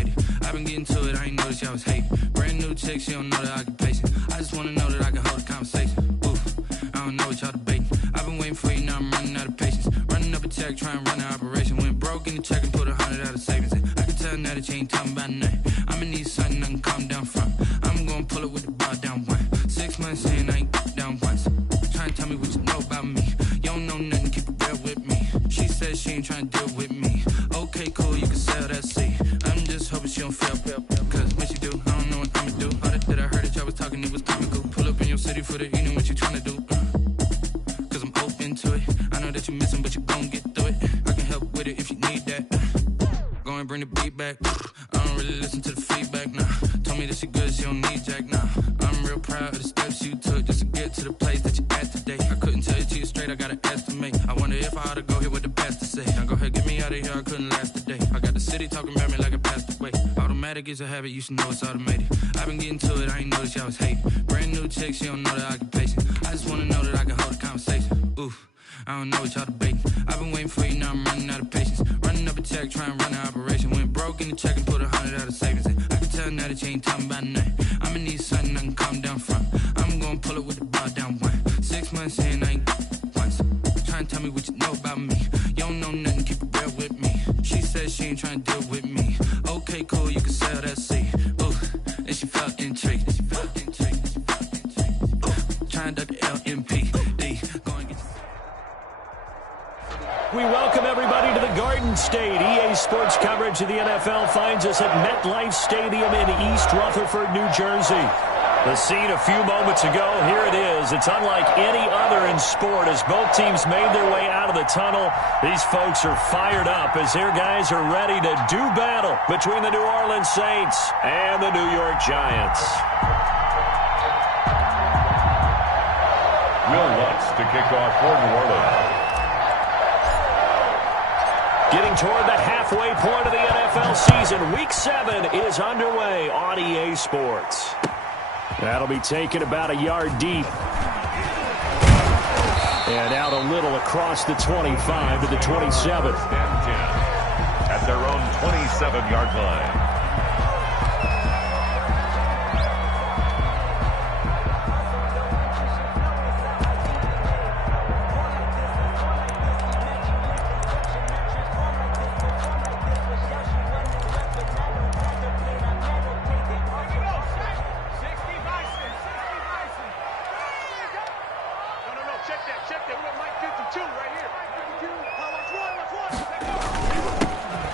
automated. I've been getting to it, I ain't noticed y'all was hating. Brand new chick, she don't know the occupation. I just wanna know that I can hold a conversation. Oof, I don't know what y'all debating. I've been waiting for you, now I'm running out of patience. Running up a check, trying to run an operation. Went broke in the check and put 100 out of savings in. I can tell now that you ain't talking about nothing. I'ma need something I can calm down from. I'm gonna pull it with the bar down one. 6 months in, I ain't down once. Trying to tell me what you know about me. You don't know nothing, keep it real with me. She said she ain't trying to deal with me. Okay, cool, you can sell that seat. I'm just hoping she don't fail. Cause when she do, I don't know what I'ma do. All that I heard that y'all was talking, it was comical. Pull up in your city for the evening, what you trying to do? Cause I'm open to it. I know that you're missing, but you gon' get through it. I can help with it if you need that. Go and bring the beat back. I don't really listen to the feedback, nah. Told me that she good, she don't need Jack, nah. I'm real proud of the steps you took just to get to the place that you at today. I couldn't tell you to you straight, I gotta estimate. I wonder if I ought to go here with the best to say. Now go ahead, get me out of here, I couldn't last a day. I got the city talking about me like I passed away. Automatic is a habit, you should know it's automated. I've been getting to it, I ain't noticed y'all was hating. Brand new chick, she don't know the occupation. I just wanna know that I can hold a conversation. Oof, I don't know what y'all debating. I've been waiting for you, now I'm running out of patience. Running up a check, trying to run an operation. Went broke in the check and put 100 out of savings in. I can tell now that you ain't talking about nothing. I'ma need something I can calm down from. I'm gonna pull it with the bar down one. 6 months in, I ain't once. Trying to tell me what you know about me. You don't know nothing, keep it real with me. She said she ain't trying to deal with me. Okay, cool, you can sell that seat. Ooh, and she felt intrigued. Trying to duck the LMPD. Go and get We welcome everybody to the Garden State. EA Sports coverage of the NFL finds us at MetLife Stadium in East Rutherford, New Jersey. The scene a few moments ago, here it is. It's unlike any other in sport as both teams made their way out of the tunnel. These folks are fired up as their guys are ready to do battle between the New Orleans Saints and the New York Giants. Will Lutz to kick off for New Orleans. Getting toward the halfway point of the NFL season, Week 7 is underway on EA Sports. That'll be taken about a yard deep. And out a little across the 25 to the 27. At their own 27-yard line.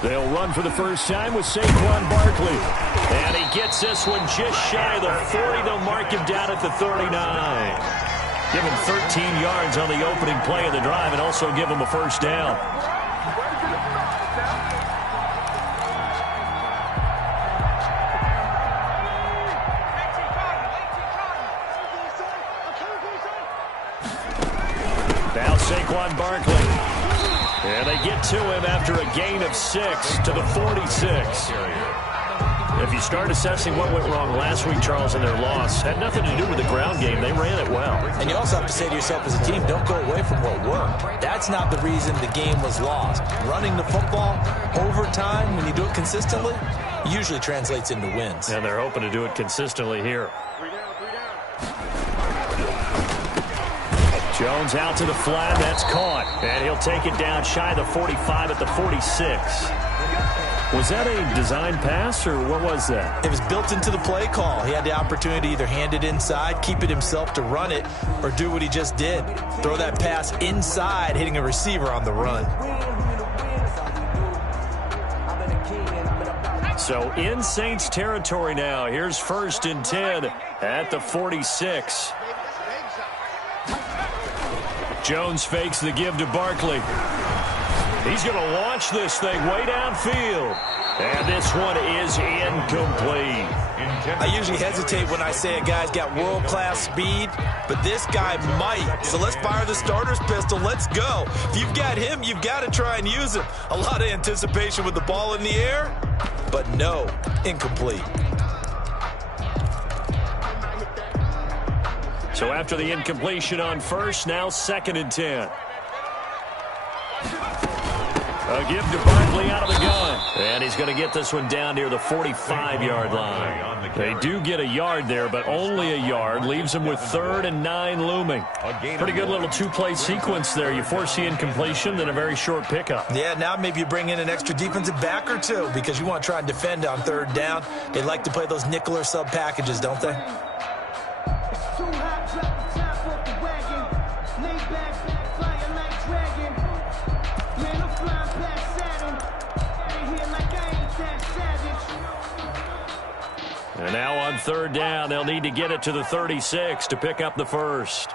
They'll run for the first time with Saquon Barkley. And he gets this one just shy of the 40. They'll mark him down at the 39. Give him 13 yards on the opening play of the drive and also give him a first down. Now Saquon Barkley. And they get to him after a gain of 6 to the 46. If you start assessing what went wrong last week, Charles, in their loss, had nothing to do with the ground game. They ran it well. And you also have to say to yourself as a team, don't go away from what worked. That's not the reason the game was lost. Running the football over time, when you do it consistently, usually translates into wins. And they're hoping to do it consistently here. Jones out to the flat. That's caught. And he'll take it down shy of the 45 at the 46. Was that a design pass, or what was that? It was built into the play call. He had the opportunity to either hand it inside, keep it himself to run it, or do what he just did. Throw that pass inside, hitting a receiver on the run. So in Saints territory now. Here's 1st and 10 at the 46. Jones fakes the give to Barkley. He's going to launch this thing way downfield. And this one is incomplete. I usually hesitate when I say a guy's got world-class speed, but this guy might. So let's fire the starter's pistol. Let's go. If you've got him, you've got to try and use him. A lot of anticipation with the ball in the air, but no, incomplete. So after the incompletion on 1st, now 2nd and 10. A give to Barkley out of the gun. And he's going to get this one down near the 45-yard line. They do get a yard there, but only a yard. Leaves them with 3rd and 9 looming. Pretty good little two-play sequence there. You force the incompletion, then a very short pickup. Yeah, now maybe you bring in an extra defensive back or two because you want to try and defend on 3rd down. They like to play those nickel or sub packages, don't they? And now on 3rd down, they'll need to get it to the 36 to pick up the first.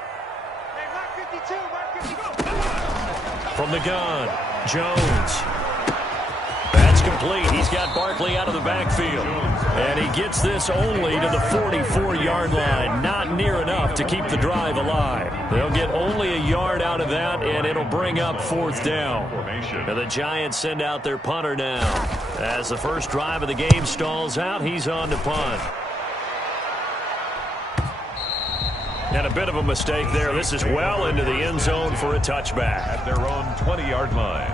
From the gun, Jones. That's complete. He's got Barkley out of the backfield. And he gets this only to the 44-yard line. Not near enough to keep the drive alive. They'll get only a yard out of that, and it'll bring up 4th down. And the Giants send out their punter now. As the first drive of the game stalls out, he's on to punt. And a bit of a mistake there. This is well into the end zone for a touchback. At their own 20-yard line.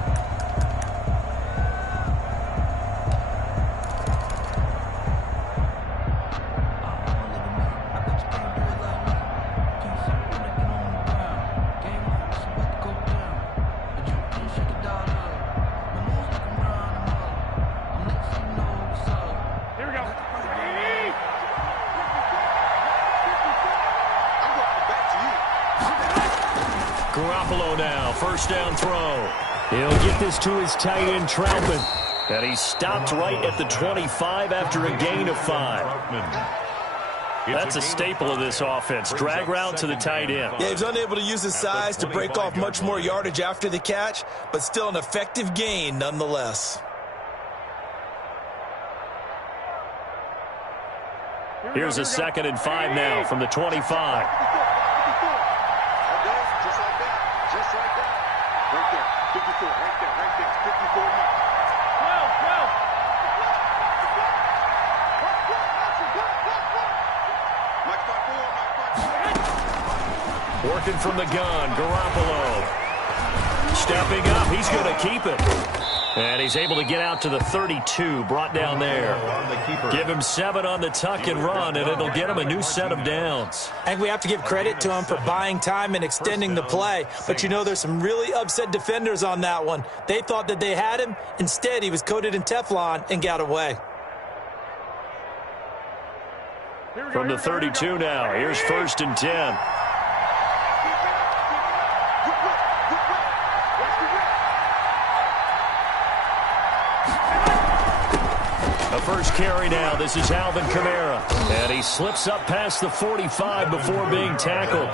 First down throw. He'll get this to his tight end, Troutman. And he stopped right at the 25 after a gain of 5. That's a staple of this offense. Drag route to the tight end. Yeah, he was unable to use his size to break off much more yardage after the catch, but still an effective gain nonetheless. Here's a 2nd and 5 now from the 25. Working from the gun, Garoppolo. Stepping up, he's going to keep it. And he's able to get out to the 32, brought down there. Give him 7 on the tuck and run, and it'll get him a new set of downs. I think we have to give credit to him for buying time and extending the play. But, you know, there's some really upset defenders on that one. They thought that they had him. Instead, he was coated in Teflon and got away. From the 32 now, here's 1st and 10. The first carry now. This is Alvin Kamara. And he slips up past the 45 before being tackled.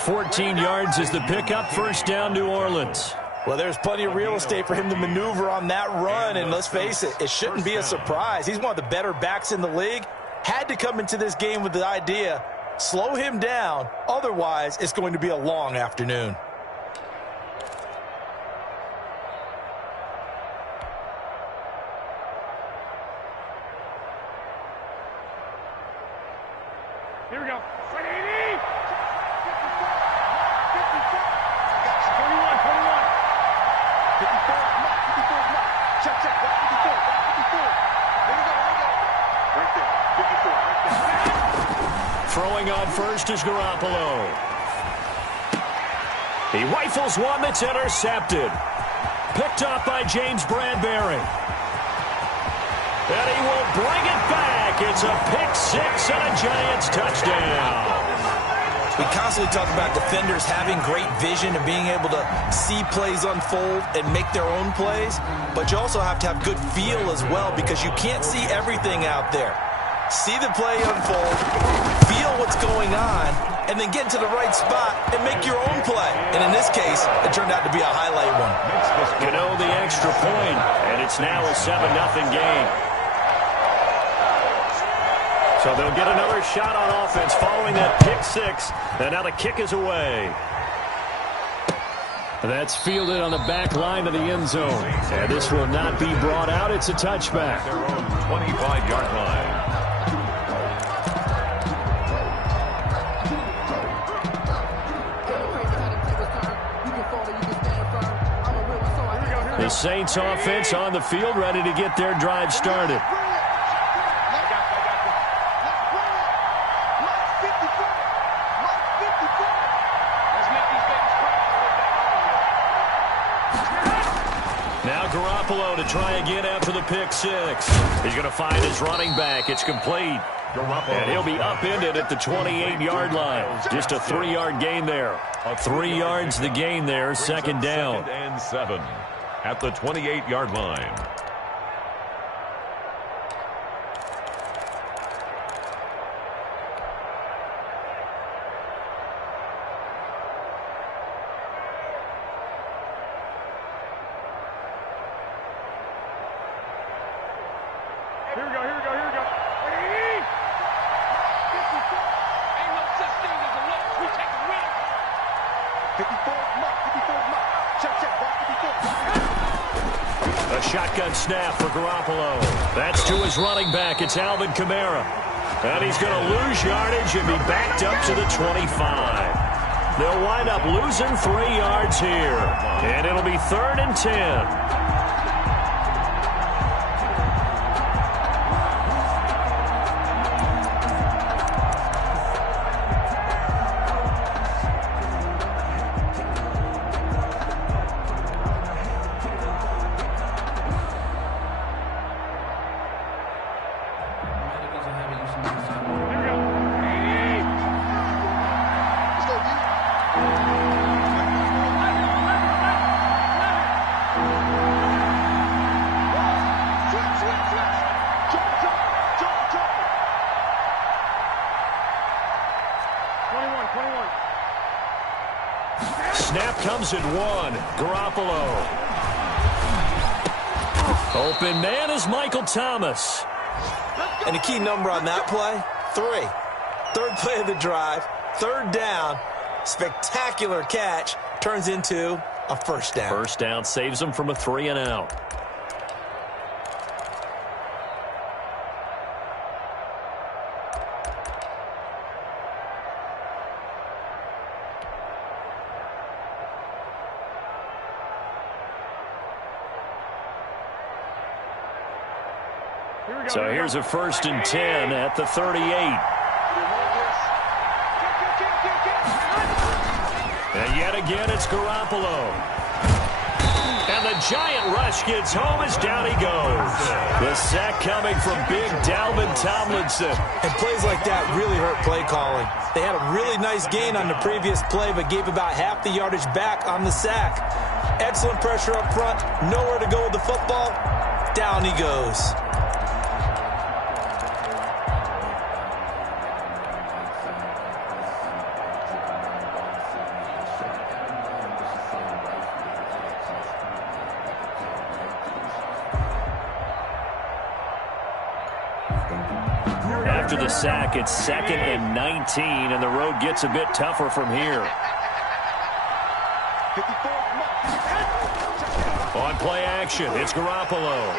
14 yards is the pickup. First down, New Orleans. Well, there's plenty of real estate for him to maneuver on that run. And let's face it, it shouldn't be a surprise. He's one of the better backs in the league. Had to come into this game with the idea, slow him down. Otherwise, it's going to be a long afternoon. Here we go. 21. Check. 54. There you go. Right there. 54. Throwing on first is Garoppolo. He rifles one that's intercepted. Picked up by James Bradbury. And he will bring it back. It's a pick-6 and a Giants touchdown. We constantly talk about defenders having great vision and being able to see plays unfold and make their own plays, but you also have to have good feel as well because you can't see everything out there. See the play unfold, feel what's going on, and then get into the right spot and make your own play. And in this case, it turned out to be a highlight one. Gano the extra point, and it's now a 7-0 game. So they'll get another shot on offense following that pick-6, and now the kick is away. That's fielded on the back line of the end zone. And this will not be brought out. It's a touchback. Their own 25-yard line. The Saints offense on the field, ready to get their drive started. Now Garoppolo to try again after the pick six. He's going to find his running back. It's complete. And he'll be upended at the 28-yard line. Just a 3-yard gain there. 3 yards the gain there, second down. 2nd and 7 at the 28-yard line. Here we go. Ain't no such thing as a loss. We take a win. 54 mark. Check, boss, 54. A shotgun snap for Garoppolo. That's to his running back. It's Alvin Kamara. And he's going to lose yardage and be backed up to the 25. They'll wind up losing 3 yards here. And it'll be 3rd and 10. Snap comes at 1. Garoppolo. Open man is Michael Thomas. And the key number on that play, 3. 3rd play of the drive, 3rd down, spectacular catch, turns into a 1st down. 1st down saves them from a 3-and-out. So here's a 1st and 10 at the 38. And yet again, it's Garoppolo. And the giant rush gets home as down he goes. The sack coming from big Dalvin Tomlinson. And plays like that really hurt play calling. They had a really nice gain on the previous play, but gave about half the yardage back on the sack. Excellent pressure up front. Nowhere to go with the football. Down he goes. After the sack, it's 2nd and 19, and the road gets a bit tougher from here. On play action, it's Garoppolo.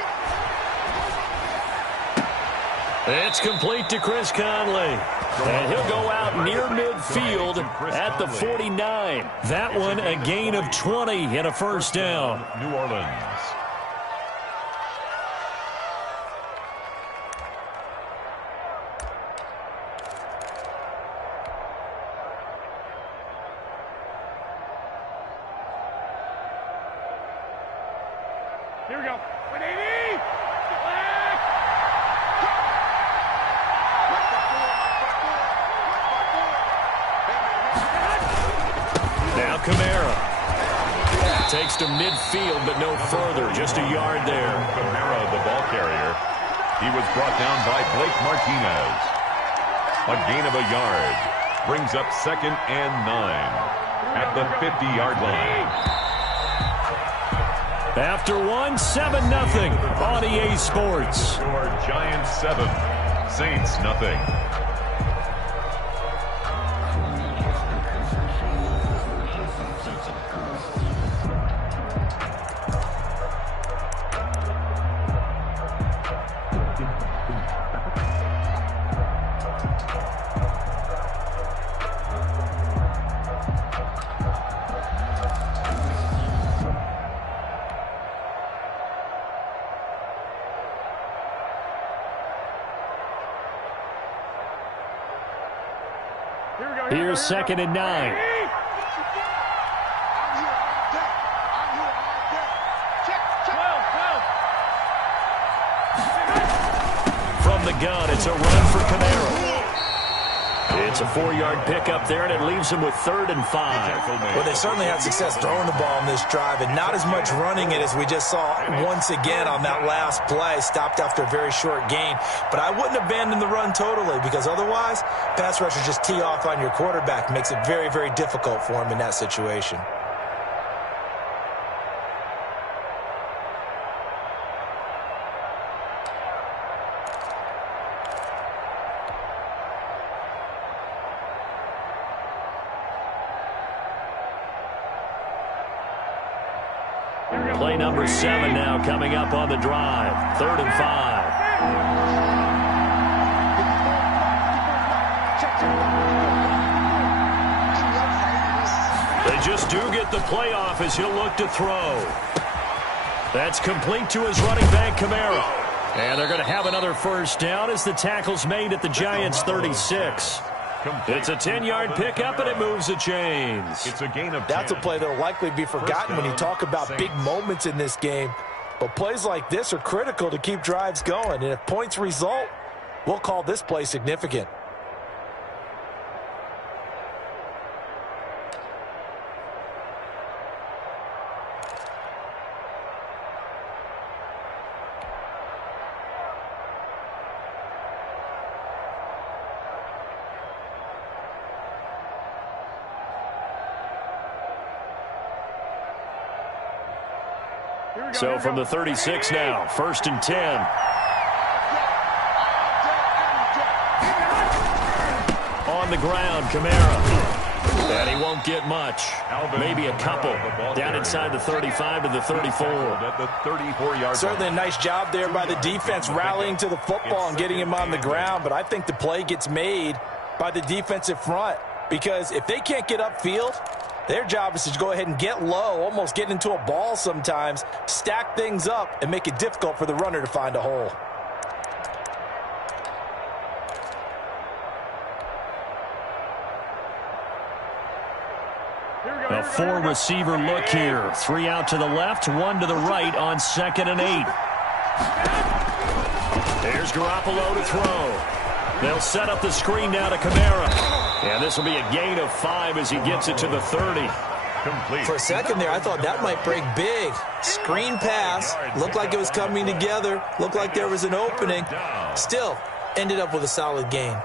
It's complete to Chris Conley. And he'll go out near midfield at the 49. That one a gain of 20 and a 1st down. New Orleans. Here we go. 180. Now Kamara takes to midfield, but no further. Just a yard there. Kamara, the ball carrier. He was brought down by Blake Martinez. A gain of a yard. Brings up 2nd and 9 at the 50-yard line. After 1, 7-0 on EA Sports. Score Giants 7, Saints nothing. Here's 2nd and 9. From the gun, it's a run for Camaro. It's a 4-yard pickup there, and it leaves him with 3rd and 5. Well, they certainly had success throwing the ball in this drive, and not as much running it as we just saw once again on that last play. Stopped after a very short gain. But I wouldn't abandon the run totally, because otherwise, pass rushers just tee off on your quarterback. Makes it very, very difficult for him in that situation. Play number 7 now coming up on the drive. 3rd and 5. They just do get the playoff as he'll look to throw. That's complete to his running back, Camaro. And they're going to have another first down as the tackle's made at the Giants' 36. It's a 10-yard pickup, and it moves the chains. It's a gain of 10. That's a play that will likely be forgotten when you talk about big moments in this game. But plays like this are critical to keep drives going. And if points result, we'll call this play significant. So from the 36 now, 1st and 10. On the ground, Camaro. And he won't get much. Maybe a couple. Down inside the 35 to the 34. At the 34-yard Certainly a nice job there by the defense rallying to the football and getting him on the ground. But I think the play gets made by the defensive front. Because if they can't get upfield, their job is to go ahead and get low, almost get into a ball sometimes, stack things up, and make it difficult for the runner to find a hole. A 4-receiver look here. 3 out to the left, 1 to the right on 2nd and 8. There's Garoppolo to throw. They'll set up the screen now to Camaro. And this will be a gain of 5 as he gets it to the 30. complete. For a second there, I thought that might break big. Screen pass. Looked like it was coming together. Looked like there was an opening. Still, ended up with a solid gain.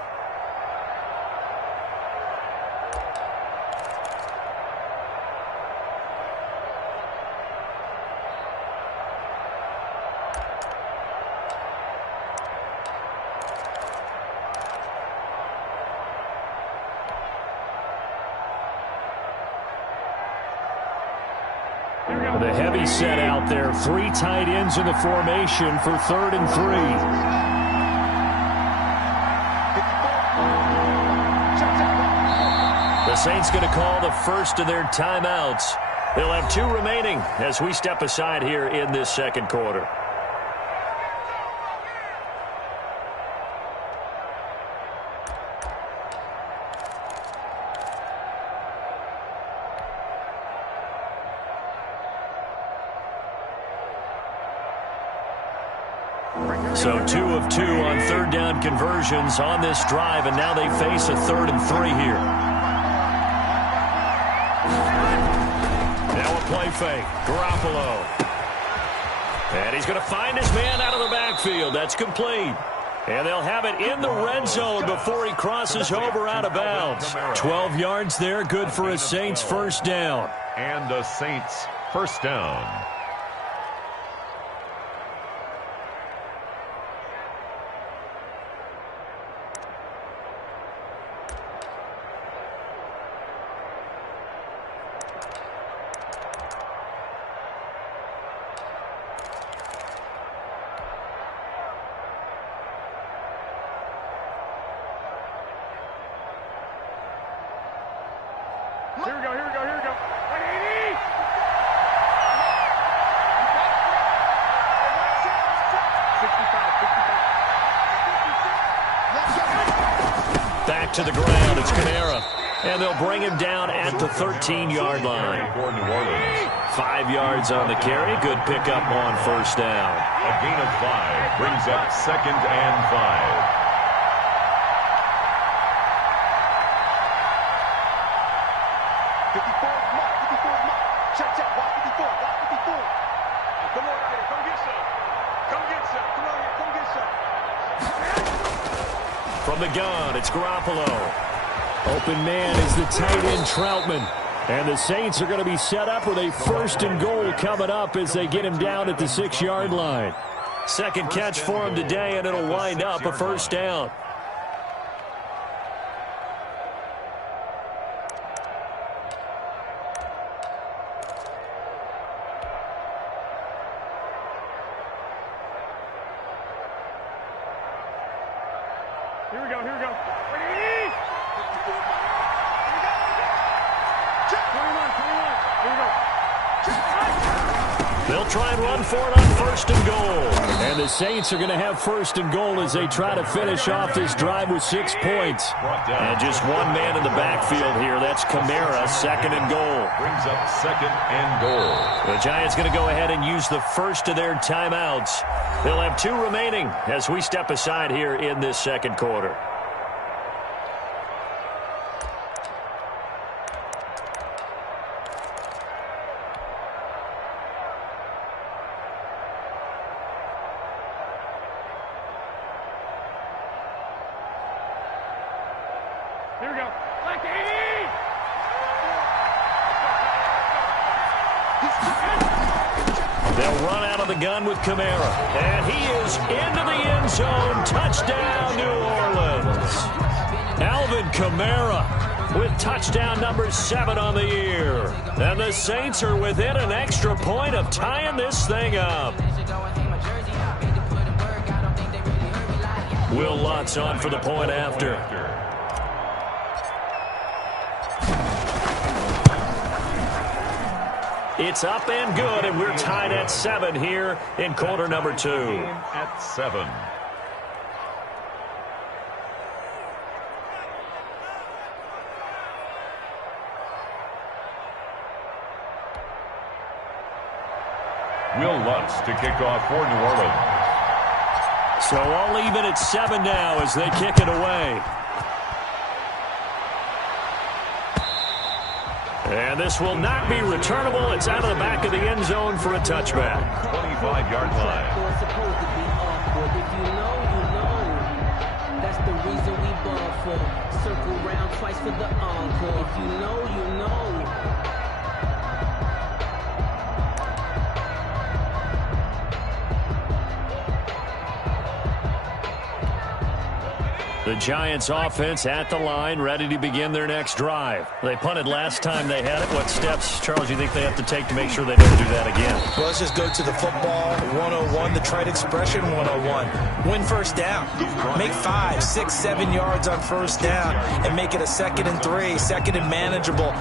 The heavy set out there. 3 tight ends in the formation for 3rd and 3. The Saints going to call the first of their timeouts. They'll have 2 remaining as we step aside here in this second quarter. So 2 of 2 on 3rd down conversions on this drive, and now they face a 3rd and 3 here. Now a play fake. Garoppolo. And he's going to find his man out of the backfield. That's complete. And they'll have it in the red zone before he crosses over out of bounds. 12 yards there, good for a Saints first down. And a Saints first down. Here we go, here we go, here we go. 180! knocked to the ground. It's Kamara. And they'll bring him down at the 13-yard line. For New Orleans. 5 yards on the carry. Good pickup on first down. A gain of 5 brings up 2nd and 5. From the gun, it's Garoppolo. Open man is the tight end, Troutman. And the Saints are going to be set up with a 1st and goal coming up as they get him down at the 6-yard line. Second catch for him today, and it'll wind up a first down. Here we go, here we go. They'll try and run for it on 1st and goal. And the Saints are going to have 1st and goal as they try to finish off this drive with 6 points. And just one man in the backfield here. That's Kamara, 2nd and goal. Brings up 2nd and goal. The Giants going to go ahead and use the first of their timeouts. They'll have 2 remaining as we step aside here in this second quarter. Here we go. They'll run out of the gun with Kamara. And he is into the end zone. Touchdown, New Orleans. Alvin Kamara with touchdown number 7 on the year. And the Saints are within an extra point of tying this thing up. Will Lutz on for the point after. It's up and good, and we're tied at 7 here in quarter number 2. At 7. Will Lutz to kick off for New Orleans. So all even at 7 now as they kick it away. And this will not be returnable. It's out of the back of the end zone for a touchback. 25-yard line. If you know, you know. That's the reason we ball for. Circle round twice for the encore. If you know, you know. The Giants offense at the line, ready to begin their next drive. They punted last time they had it. What steps, Charles, do you think they have to take to make sure they don't do that again? Well, let's just go to the football 101, the trite expression 101. Win first down. Make 5, 6, 7 yards on first down and make it a 2nd and 3, 2nd and manageable.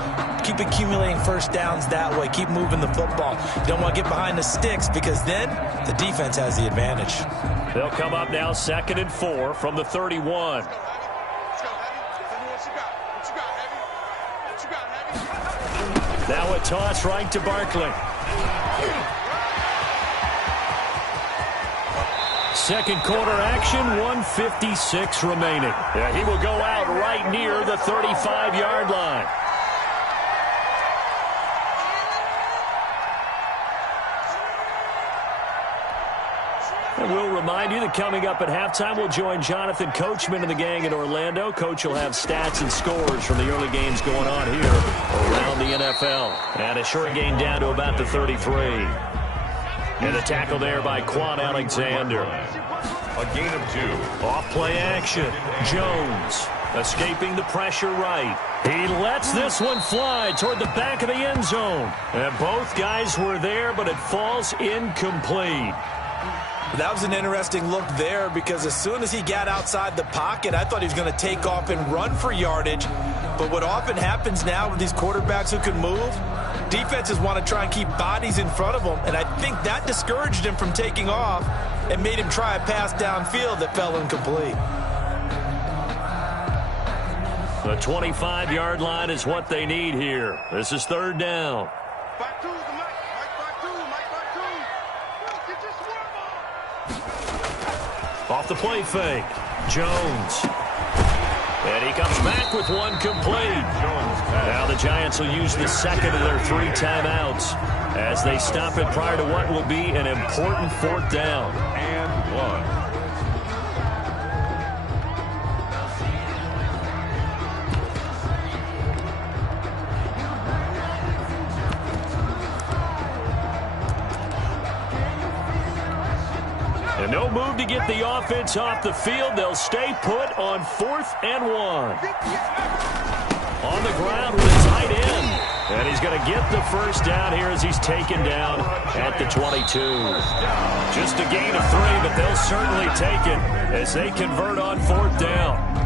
Keep accumulating first downs that way. Keep moving the football. You don't want to get behind the sticks because then the defense has the advantage. They'll come up now 2nd and 4 from the 31. Now a toss right to Barkley. Second quarter action, 1:56 remaining. Yeah, he will go out right near the 35-yard line. And we'll remind you that coming up at halftime, we'll join Jonathan Coachman and the gang in Orlando. Coach will have stats and scores from the early games going on here around the NFL. And a short gain down to about the 33. And a tackle there by Quan Alexander. A gain of 2. Off play action. Jones escaping the pressure right. He lets this one fly toward the back of the end zone. And both guys were there, but it falls incomplete. That was an interesting look there because as soon as he got outside the pocket, I thought he was going to take off and run for yardage. But what often happens now with these quarterbacks who can move, defenses want to try and keep bodies in front of them. And I think that discouraged him from taking off and made him try a pass downfield that fell incomplete. The 25-yard line is what they need here. This is third down. Off the play fake. Jones. And he comes back with one complete. Now the Giants will use the second of their 3 timeouts as they stop it prior to what will be an important fourth down. And 1. And no move to get the offense off the field. They'll stay put on 4th and 1. On the ground with a tight end. And he's going to get the first down here as he's taken down at the 22. Just a gain of 3, but they'll certainly take it as they convert on 4th down.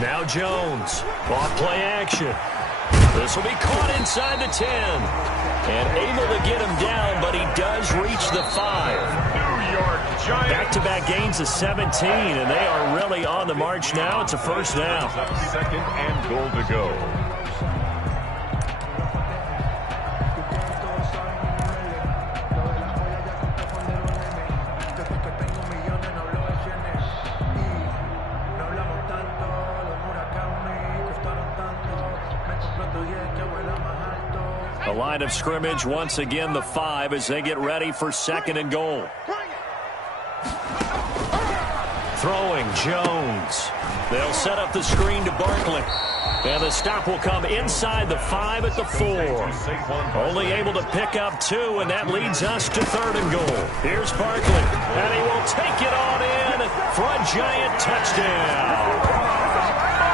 Now Jones, off play action. This will be caught inside the 10. And able to get him down, but he does reach the 5. New York Giants. Back-to-back gains of 17, and they are really on the march now. It's a first down. Second and goal to go. The line of scrimmage, once again, the 5 as they get ready for second and goal. Throwing, Jones. They'll set up the screen to Barkley. And the stop will come inside the 5 at the 4. Only able to pick up 2, and that leads us to third and goal. Here's Barkley, and he will take it on in for a Giant touchdown.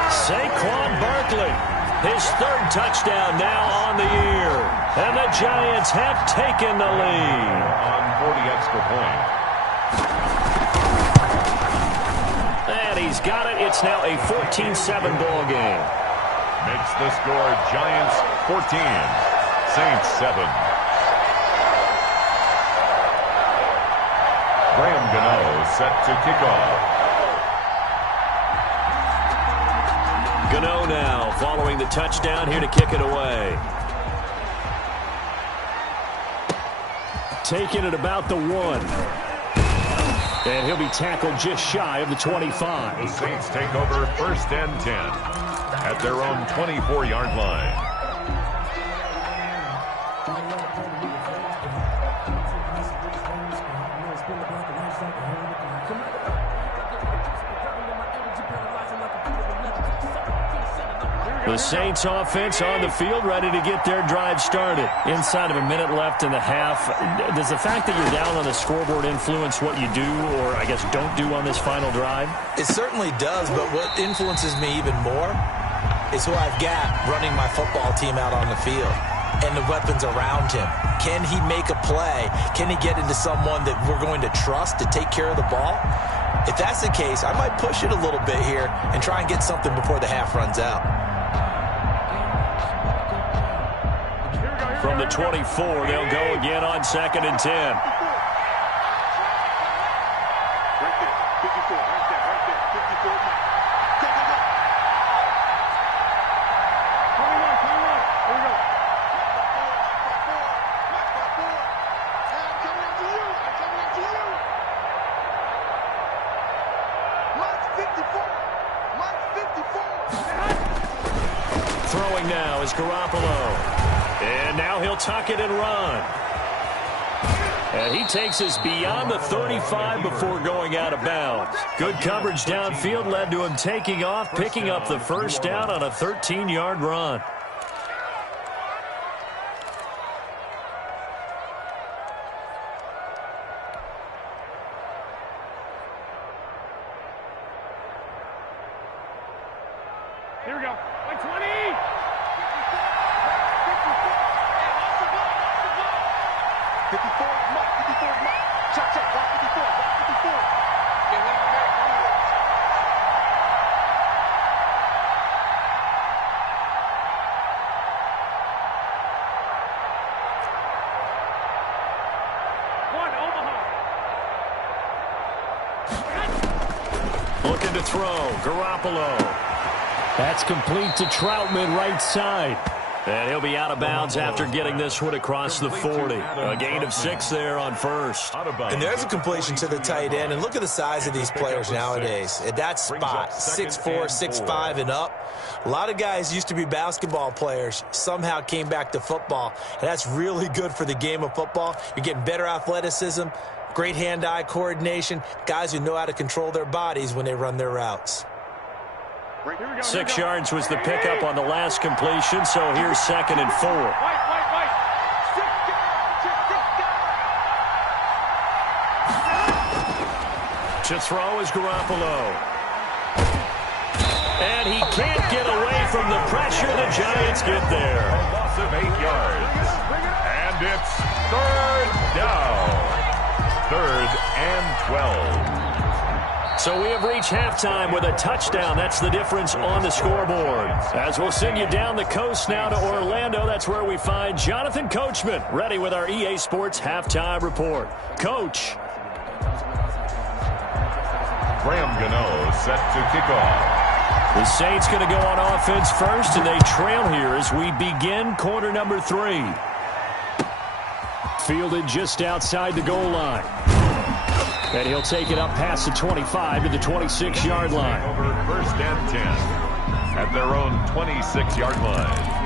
Saquon Barkley. His 3rd touchdown now on the year. And the Giants have taken the lead. On 40 extra point. And he's got it. It's now a 14-7 ball game. Makes the score Giants 14, Saints 7. Graham Gano set to kick off. Gano now following the touchdown here to kick it away. Taking it about the 1. And he'll be tackled just shy of the 25. The Saints take over 1st and 10 at their own 24-yard line. The Saints offense on the field, ready to get their drive started. Inside of a minute left in the half. Does the fact that you're down on the scoreboard influence what you do, or I guess don't do on this final drive? It certainly does, but what influences me even more is who I've got running my football team out on the field and the weapons around him. Can he make a play? Can he get into someone that we're going to trust to take care of the ball? If that's the case, I might push it a little bit here and try and get something before the half runs out. From the 24, they'll go again on 2nd and 10. Right there, 54, right there, 54. Go, go, go. 21, here we go. Match by 4. And I'm coming up to you. Mike's 54. Throwing now is Garoppolo. And now he'll tuck it and run. And he takes us beyond the 35 before going out of bounds. Good coverage downfield led to him taking off, picking up the first down on a 13-yard run. 54 mark, 54 mark. Check, check, block 54, block 54. Get one back, Looking to throw, Garoppolo. That's complete to Troutman, right side. And he'll be out of bounds after getting this one across the 40. A gain of 6 there on first. And there's a completion to the tight end. And look at the size of these players nowadays. At that spot, 6'4", 6'5", and up. A lot of guys used to be basketball players, somehow came back to football. And that's really good for the game of football. You're getting better athleticism, great hand-eye coordination, guys who know how to control their bodies when they run their routes. 6 yards was the pickup on the last completion, so here's 2nd and 4. To throw is Garoppolo. And he can't get away from the pressure. The Giants get there. A loss of 8 yards. And it's 3rd down. 3rd and 12. So we have reached halftime with a touchdown. That's the difference on the scoreboard. As we'll send you down the coast now to Orlando, that's where we find Jonathan Coachman ready with our EA Sports halftime report. Coach. Graham Gano set to kick off. The Saints going to go on offense first, and they trail here as we begin quarter number 3. Fielded just outside the goal line. And he'll take it up past the 25 to the 26-yard line. Over 1st and 10 at their own 26-yard line.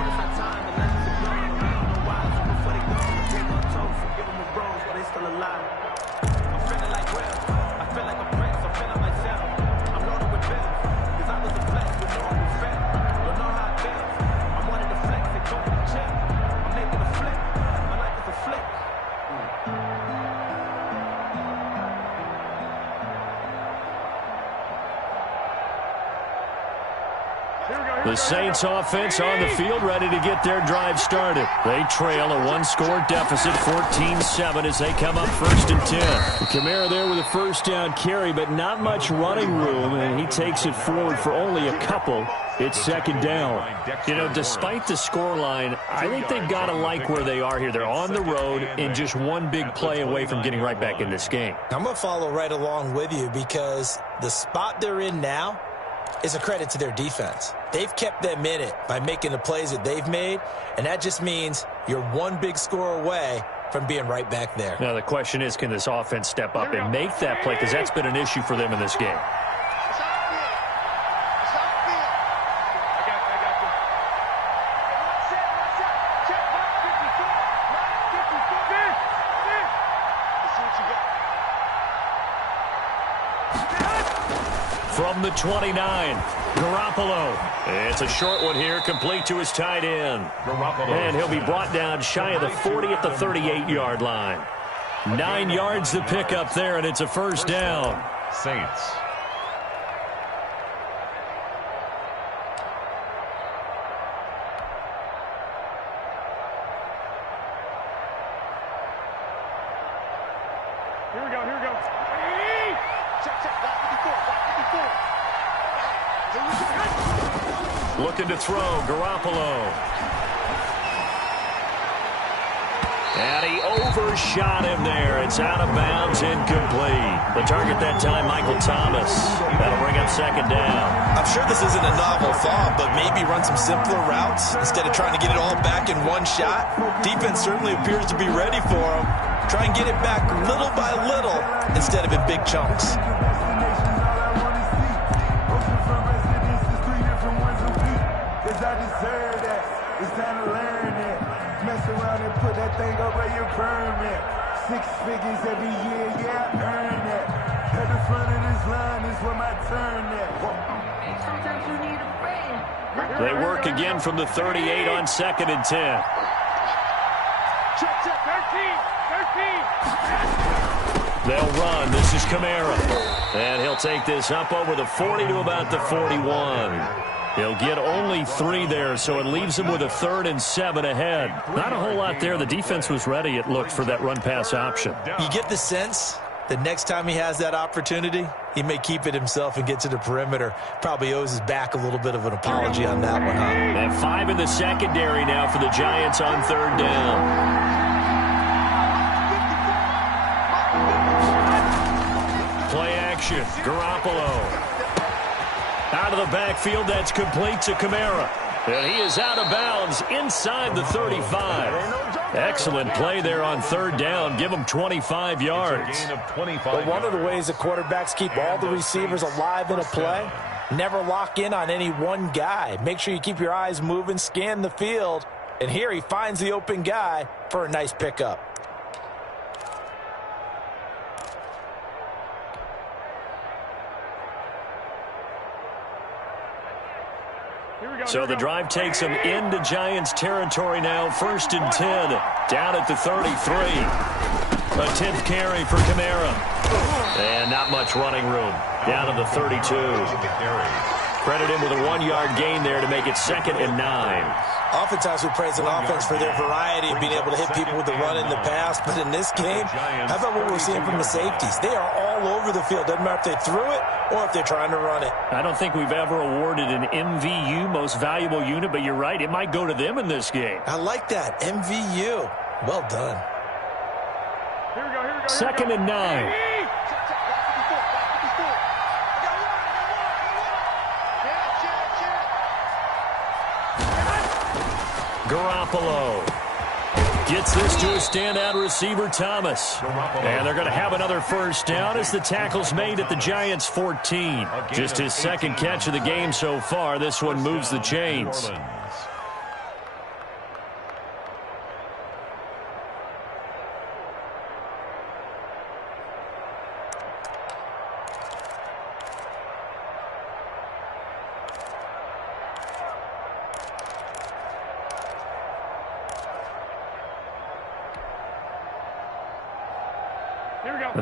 The Saints offense on the field, ready to get their drive started. They trail a 1-score deficit, 14-7 as they come up 1st and 10. Kamara there with a 1st down carry, but not much running room, and he takes it forward for only a couple. It's 2nd down. You know, despite the scoreline, I think they've got to like where they are here. They're on the road and just one big play away from getting right back in this game. I'm going to follow right along with you because the spot they're in now is a credit to their defense. They've kept them in it by making the plays that they've made, and that just means you're one big score away from being right back there. Now, the question is, can this offense step up and make that play? Because that's been an issue for them in this game. From the 29, Garoppolo. It's a short one here, complete to his tight end. And he'll be brought down shy of the 40 at the 38-yard line. 9 yards to pick up there, and it's a 1st down. Saints. Here we go, here we go. Check, check, block 54, block 54. Looking to throw, Garoppolo. And he overshot him there. It's out of bounds, incomplete. The target that time, Michael Thomas. That'll bring up 2nd down. I'm sure this isn't a novel thought, but maybe run some simpler routes instead of trying to get it all back in one shot. Defense certainly appears to be ready for him. Try and get it back little by little instead of in big chunks. It's time to learn it. Mess around and put that thing over your permit. 6 figures every year, yeah, earn it. At the front of this line is where my turn is. Sometimes you need a friend. They work again from the 38 on 2nd and 10. Check, check, 13, 13. They'll run. This is Kamara. And he'll take this up over the 40 to about the 41. He'll get only 3 there, so it leaves him with a 3rd and 7 ahead. Not a whole lot there. The defense was ready, it looked, for that run-pass option. You get the sense that next time he has that opportunity, he may keep it himself and get to the perimeter. Probably owes his back a little bit of an apology on that one, huh? And 5 in the secondary now for the Giants on 3rd down. Play action. Garoppolo. Out of the backfield, that's complete to Kamara. And he is out of bounds inside the 35. Excellent play there on 3rd down. Give him 25 yards. But one of the ways the quarterbacks keep all the receivers alive in a play, never lock in on any one guy. Make sure you keep your eyes moving, scan the field. And here he finds the open guy for a nice pickup. So the drive takes him into Giants territory now. 1st and 10. Down at the 33. A 10th carry for Kamara. And not much running room. Down to the 32. Credit him with a 1-yard gain there to make it 2nd and 9. Oftentimes we praise an offense for their variety of being able to hit people with the run in the pass. But in this game, how about what we're seeing from the safeties? They are all over the field. Doesn't matter if they threw it or if they're trying to run it. I don't think we've ever awarded an MVU, most valuable unit, but you're right. It might go to them in this game. I like that. MVU. Well done. Here we go. 2nd and 9. Garoppolo gets this to a standout receiver, Thomas. And they're going to have another 1st down as the tackle's made at the Giants' 14. Just his 2nd catch of the game so far. This one moves the chains.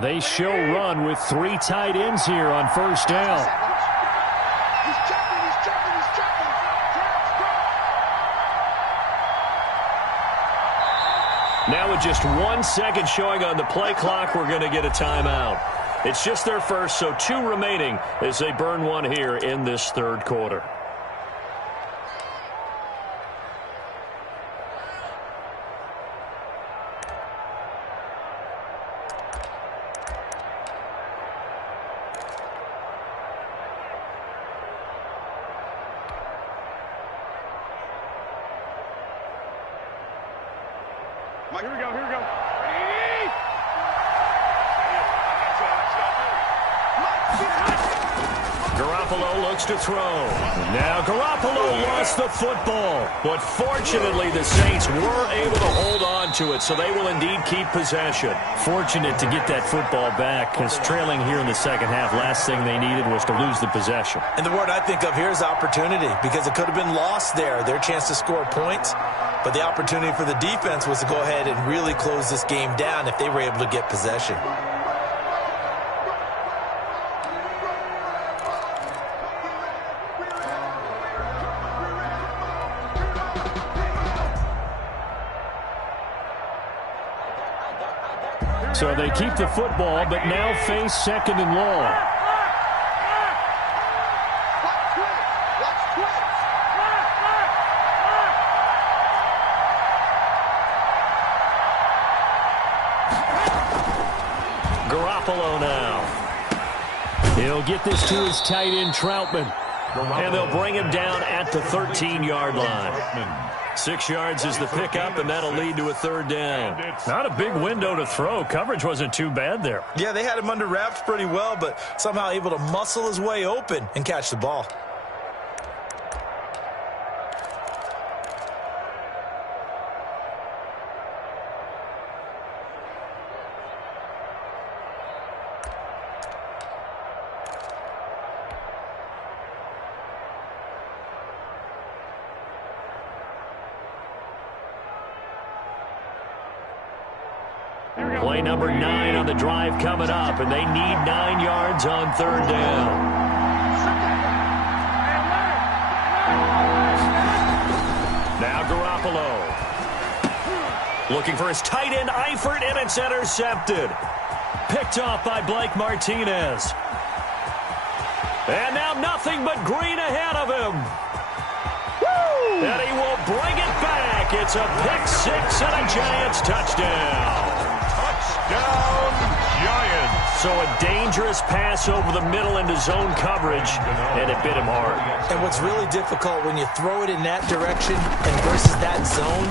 They show run with 3 tight ends here on 1st down. He's checking. Now with just 1 second showing on the play clock, we're going to get a timeout. It's just their first, so 2 remaining as they burn 1 here in this 3rd quarter. Here we go. Ready? Garoppolo looks to throw. Now Garoppolo lost the football. But fortunately, the Saints were able to hold on to it, so they will indeed keep possession. Fortunate to get that football back, because trailing here in the 2nd half, last thing they needed was to lose the possession. And the word I think of here is opportunity, because it could have been lost there, their chance to score points. But the opportunity for the defense was to go ahead and really close this game down if they were able to get possession. So they keep the football, but now face 2nd and long. Garoppolo now. He'll get this to his tight end, Troutman. And they'll bring him down at the 13-yard line. 6 yards is the pickup, and that'll lead to a 3rd down. Not a big window to throw. Coverage wasn't too bad there. Yeah, they had him under wraps pretty well, but somehow able to muscle his way open and catch the ball. Play number 9 on the drive coming up, and they need 9 yards on 3rd down. Looking for his tight end, Eifert, and it's intercepted. Picked off by Blake Martinez. And now nothing but green ahead of him. Woo! And he will bring it back. It's a pick six and a Giants touchdown. Touchdown, Giants. So a dangerous pass over the middle into zone coverage, and it bit him hard. And what's really difficult when you throw it in that direction and versus that zone,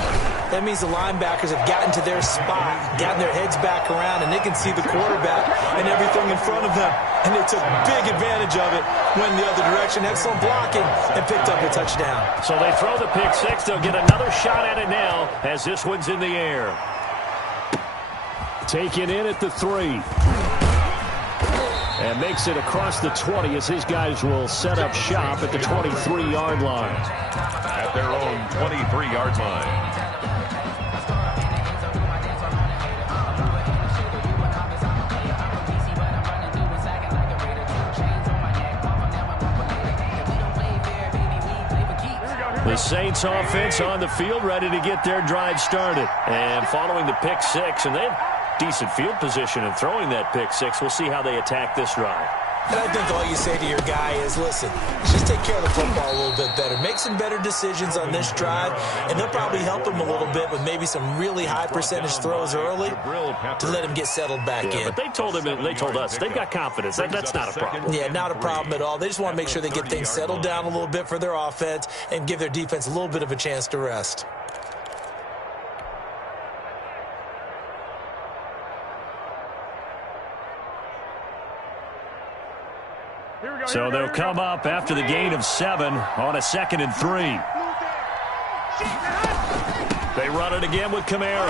that means the linebackers have gotten to their spot, gotten their heads back around, and they can see the quarterback and everything in front of them. And they took big advantage of it, went the other direction, excellent blocking, and picked up a touchdown. So they throw the pick six. They'll get another shot at it now as this one's in the air. Taken in at the 3. And makes it across the 20 as his guys will set up shop at the 23-yard line. At their own 23-yard line. The Saints offense on the field, ready to get their drive started. And following the pick six, and they have decent field position in throwing that pick six. We'll see how they attack this drive. And I think all you say to your guy is, listen, just take care of the football a little bit better. Make some better decisions on this drive, and they'll probably help him a little bit with maybe some really high percentage throws early to let him get settled back in. But they told us, they've got confidence. That's not a problem. Yeah, not a problem at all. They just want to make sure they get things settled down a little bit for their offense and give their defense a little bit of a chance to rest. So they'll come up after the gain of 7 on a 2nd and 3. They run it again with Kamara.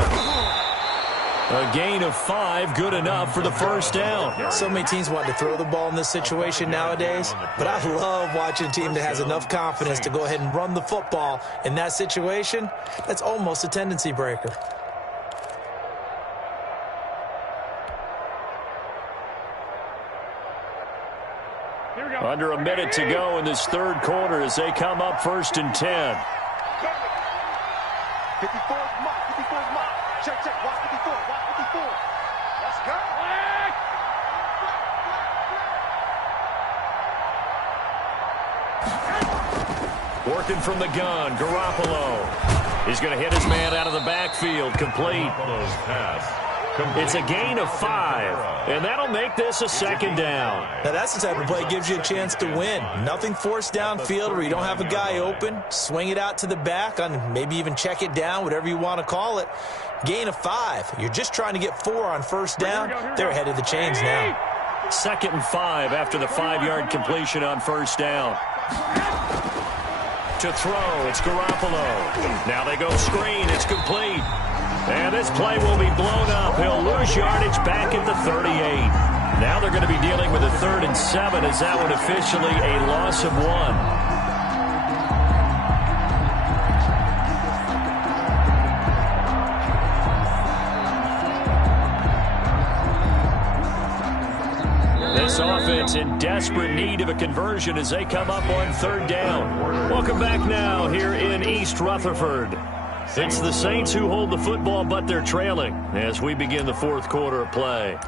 A gain of 5, good enough for the first down. So many teams want to throw the ball in this situation nowadays, but I love watching a team that has enough confidence to go ahead and run the football in that situation. That's almost a tendency breaker. Under a minute to go in this third quarter as they come up 1st and 10. 54 mark, 54 mark. Check, watch 54, watch 54. Let's go. Working from the gun, Garoppolo. He's going to hit his man out of the backfield, complete. Pass. It's a gain of 5, and that'll make this a 2nd down. Now, that's the type of play that gives you a chance to win. Nothing forced downfield where you don't have a guy open. Swing it out to the back, on maybe even check it down, whatever you want to call it. Gain of 5. You're just trying to get 4 on 1st down. They're ahead of the chains now. 2nd and 5 after the 5-yard completion on 1st down. To throw, it's Garoppolo. Now they go screen, it's complete. And this play will be blown up. He'll lose yardage back at the 38. Now they're going to be dealing with a 3rd and 7 as that one officially a loss of 1. This offense in desperate need of a conversion as they come up on 3rd down. Welcome back now here in East Rutherford. It's the Saints who hold the football, but they're trailing as we begin the 4th quarter of play.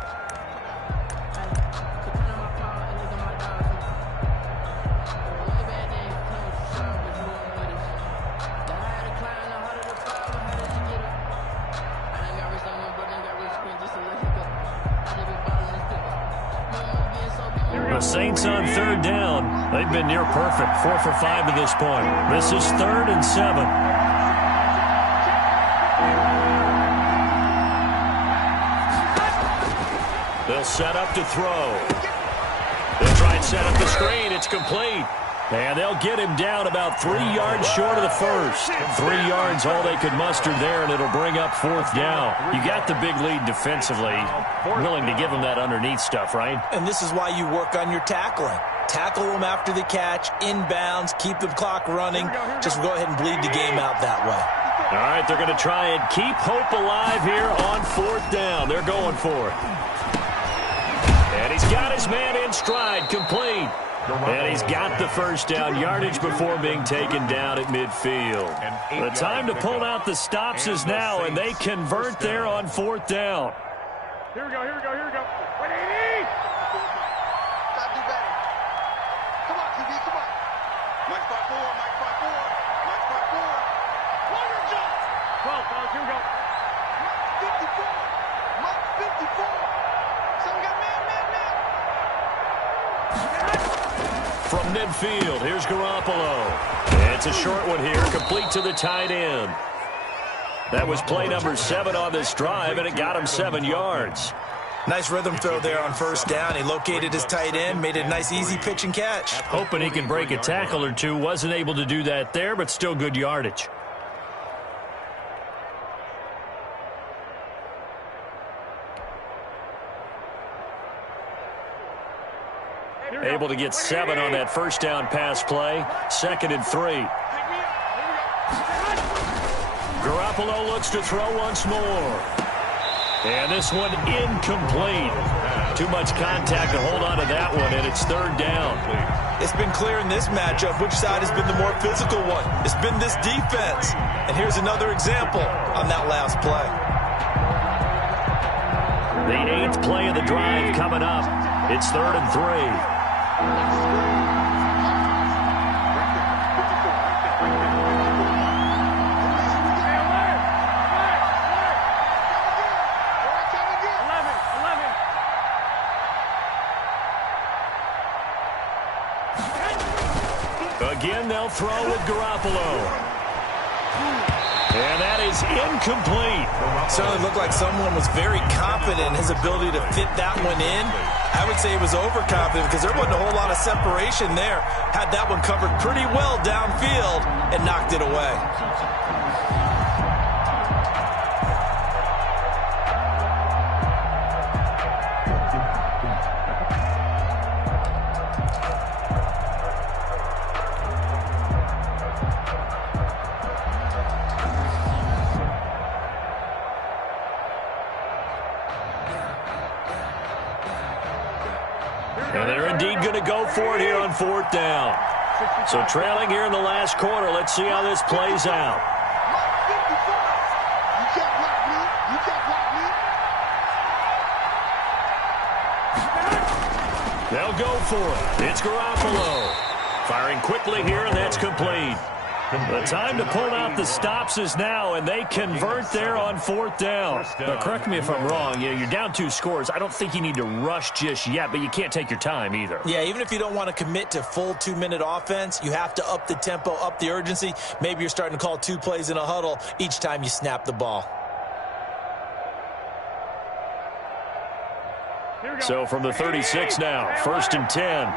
The Saints on 3rd down. They've been near perfect, 4 for 5 to this point. This is 3rd and 7. They'll set up to throw. They'll try and set up the screen. It's complete. And they'll get him down about 3 yards short of the first. 3 yards all they could muster there, and it'll bring up 4th down. You got the big lead defensively. Willing to give them that underneath stuff, right? And this is why you work on your tackling. Tackle them after the catch, inbounds, keep the clock running. Just go ahead and bleed the game out that way. All right, they're going to try and keep hope alive here on 4th down. They're going for it. And he's got his man in stride, complete. And he's got the first down yardage before being taken down at midfield. The time to pull out the stops is now, and they convert there on 4th down. Here we go, here we go, here we go. 180! Gotta do better. Come on, QB, come on. Mike 5-4, Mike 5-4, Mike 5-4. Warrior jump! 12, fellas, here we go. Mike 54, Mike 54. Someone got man. From midfield, here's Garoppolo. It's a short one here, complete to the tight end. That was play number 7 on this drive, and it got him 7 yards. Nice rhythm throw there on 1st down. He located his tight end, made it a nice, easy pitch and catch. Hoping he can break a tackle or two. Wasn't able to do that there, but still good yardage. Able to get 7 on that 1st down pass play. 2nd and 3. Garoppolo looks to throw once more. And this one incomplete. Too much contact to hold on to that one, and it's 3rd down. It's been clear in this matchup which side has been the more physical one. It's been this defense. And here's another example on that last play. The 8th play of the drive coming up. It's 3rd and 3. Again, they'll throw with Garoppolo. And that is incomplete. Certainly looked like someone was very confident in his ability to fit that one in. I would say he was overconfident because there wasn't a whole lot of separation there. Had that one covered pretty well downfield and knocked it away. And they're indeed going to go for it here on 4th down. So trailing here in the last quarter. Let's see how this plays out. They'll go for it. It's Garoppolo. Firing quickly here, and that's complete. The time to pull out the stops is now, and they convert there on 4th down. Now, correct me if I'm wrong. You're down 2 scores. I don't think you need to rush just yet, but you can't take your time either. Yeah, even if you don't want to commit to full 2-minute offense, you have to up the tempo, up the urgency. Maybe you're starting to call 2 plays in a huddle each time you snap the ball. So from the 36 now, 1st and 10.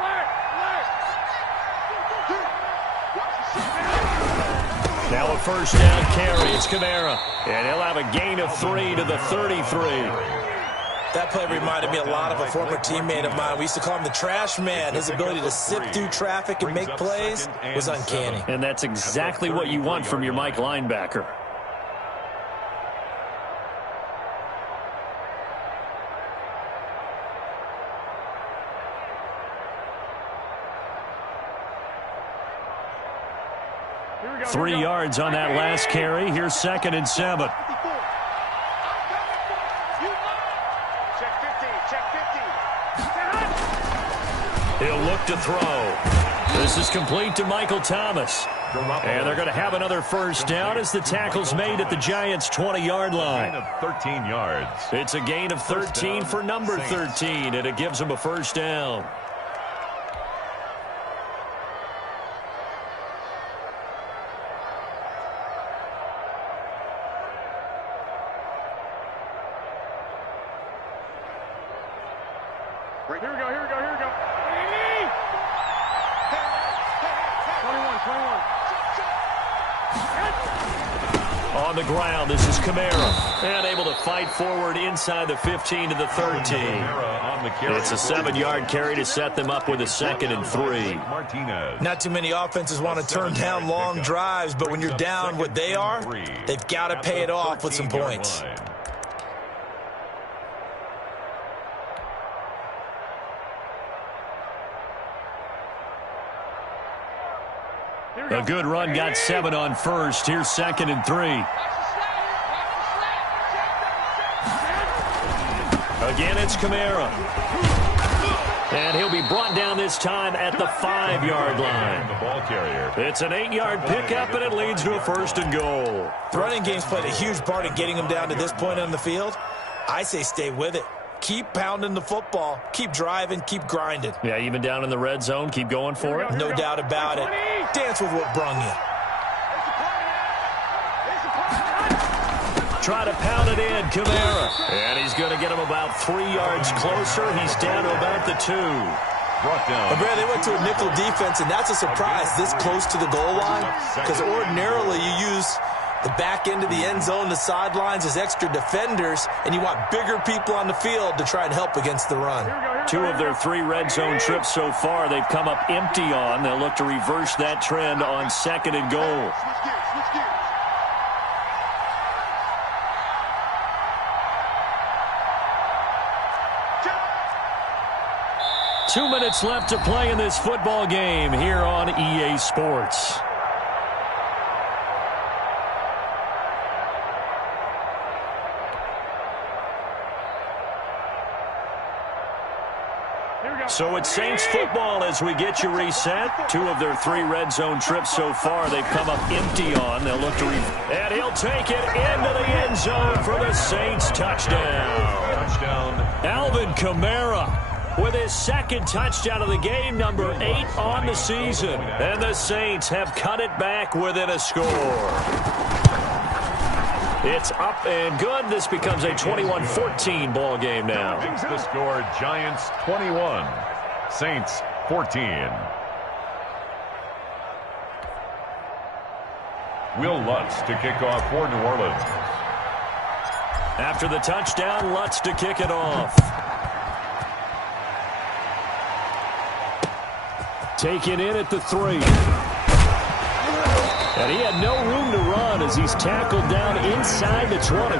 Now a 1st down carry. It's Kamara. And he'll have a gain of 3 to the 33. That play reminded me a lot of a former teammate of mine. We used to call him the trash man. His ability to sift through traffic and make plays was uncanny. And that's exactly what you want from your Mike linebacker. Here we go. 3 yards on that last carry. Here's 2nd and 7. Check 50, check 50. He'll look to throw. This is complete to Michael Thomas. And they're going to have another 1st down as the tackle's made at the Giants' 20-yard line. Gain of 13 yards. It's a gain of 13 for number 13, and it gives them a 1st down. Here we go, here we go, here we go. 21. On the ground, this is Kamara. And able to fight forward inside the 15 to the 13. It's a 7-yard carry to set them up with a 2nd and 3. Not too many offenses want to turn down long drives, but when you're down what they are, they've got to pay it off with some points. A good run got 7 on first. Here's 2nd and 3. Again, it's Kamara. And he'll be brought down this time at the 5-yard line. The ball carrier. It's an 8-yard pickup, and it leads to a 1st and goal. The running game's played a huge part in getting them down to this point on the field. I say stay with it. Keep pounding the football. Keep driving. Keep grinding. Yeah, even down in the red zone, keep going for it. No doubt about it. Dance with what brung you. Try to pound it in, Kamara. And he's going to get him about 3 yards closer. He's down to about the 2. Brought down. But, Brad, they went to a nickel defense, and that's a surprise this close to the goal line, because ordinarily you use the back end of the end zone, the sidelines as extra defenders, and you want bigger people on the field to try and help against the run. 2 of their 3 red zone trips so far they've come up empty on. They'll look to reverse that trend on 2nd and goal. Switch gears. 2 minutes left to play in this football game here on EA Sports. So it's Saints football as we get you reset. 2 of their 3 red zone trips so far they've come up empty on. They'll look to and he'll take it into the end zone for the Saints touchdown. Alvin Kamara with his 2nd touchdown of the game, number 8 on the season. And the Saints have cut it back within a score. It's up and good. This becomes a 21-14 ball game now. The score, Giants 21, Saints 14. Will Lutz to kick off for New Orleans. After the touchdown, Lutz to kick it off. Taken in at the 3. And he had no room to run as he's tackled down inside the 20.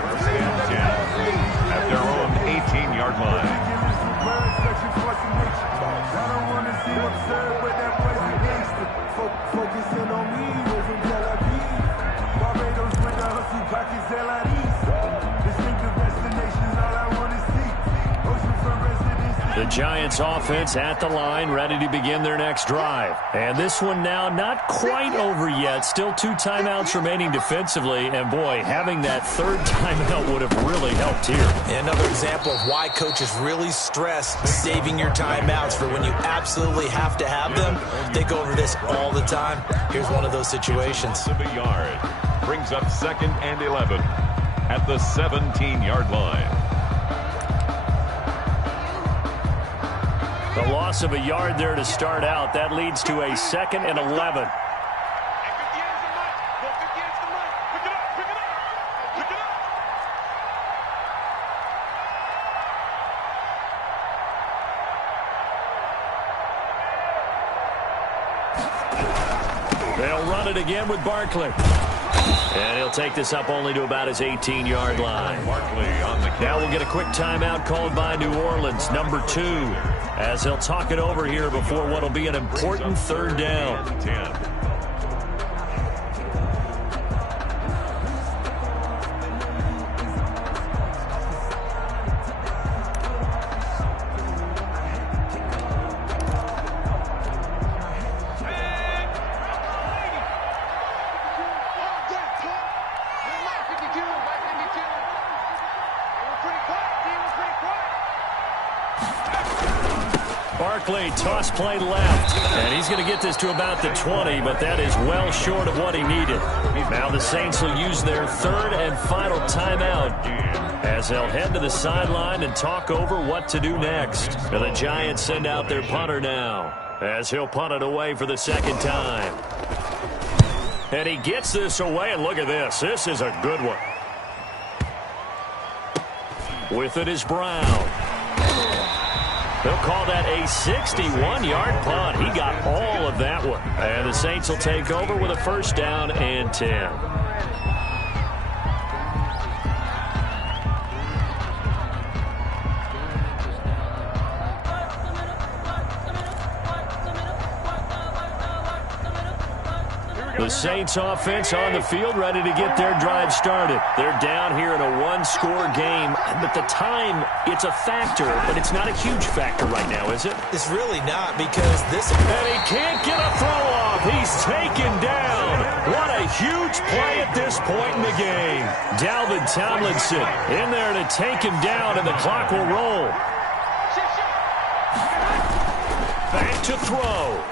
At their own 18-yard line. The Giants offense at the line, ready to begin their next drive. And this one now not quite over yet. Still 2 timeouts remaining defensively. And, boy, having that 3rd timeout would have really helped here. Another example of why coaches really stress saving your timeouts for when you absolutely have to have them. They go over this all the time. Here's one of those situations. Of a yard. Brings up 2nd and 11 at the 17-yard line. The loss of a yard there to start out. That leads to a 2nd and 11. They'll run it again with Barkley. And he'll take this up only to about his 18-yard line. Now we'll get a quick timeout called by New Orleans, number 2, as they'll talk it over here before what will be an important 3rd down. Barkley, toss play left, and he's going to get this to about the 20, but that is well short of what he needed. Now the Saints will use their 3rd and final timeout as they'll head to the sideline and talk over what to do next. And the Giants send out their punter now as he'll punt it away for the 2nd time. And he gets this away, and look at this. This is a good one. With it is Brown. They'll call that a 61-yard punt. He got all of that one. And the Saints will take over with a 1st down and 10. Here The Saints offense on the field, ready to get their drive started. They're down here in a one-score game, but the time, it's a factor, but it's not a huge factor right now, is it? It's really not, because this... And he can't get a throw off. He's taken down. What a huge play at this point in the game. Dalvin Tomlinson in there to take him down, and the clock will roll. Back to throw.